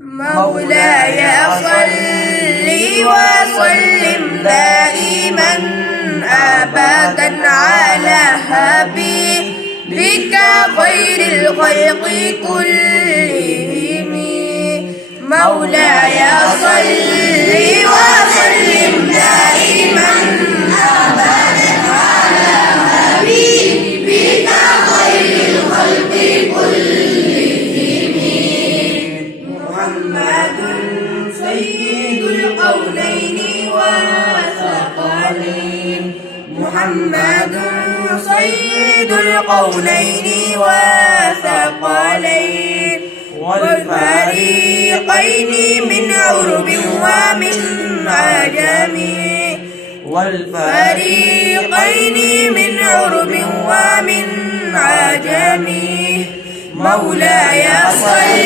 مولاي صل وسلم دائما أبدا على حبيبك خير الخلق كلهم. مولاي صل وسلم دائما أبدا على حبيبك خير الخلق كلهم. محمد سيد القولين والثقلين. محمد سيد القولين والثقلين والفريقين من عرب ومن عجم. والفريقين من عرب ومن عجم. مولاي صل